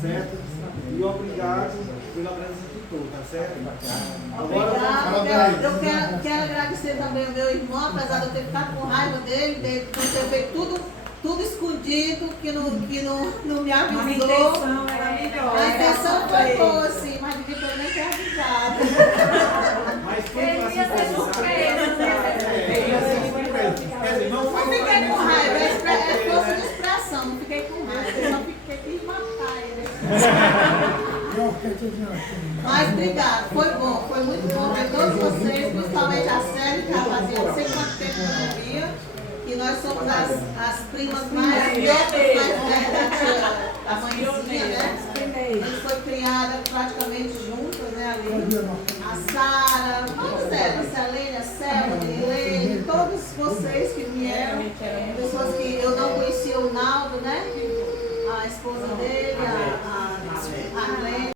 certo? E obrigado pela presença de todos, tá certo? Obrigada. Eu quero agradecer também ao meu irmão, apesar de eu ter ficado com raiva dele, de ter feito tudo escondido, que não me avisou. A intenção era melhor. A intenção foi boa, sim, mas depois nem ter avisado. Mas quem Ele ia ser surpresa, né? ia ser surpresa. Quer dizer, não Não foi fiquei com raiva, é força de né? expressão, não fiquei com raiva, eu só quis matar ele. Mas obrigado, foi bom, foi muito bom ver todos vocês, principalmente a Célia, que fazia não sei quanto tempo que eu não via. E nós somos as primas mais velhas da mãezinha, né? A gente foi criada praticamente juntas, né, ali. A Sara, todas elas, a Selene, a Selma, a Helene, todos vocês que vieram, pessoas que eu não conhecia, o Naldo, né? A esposa dele,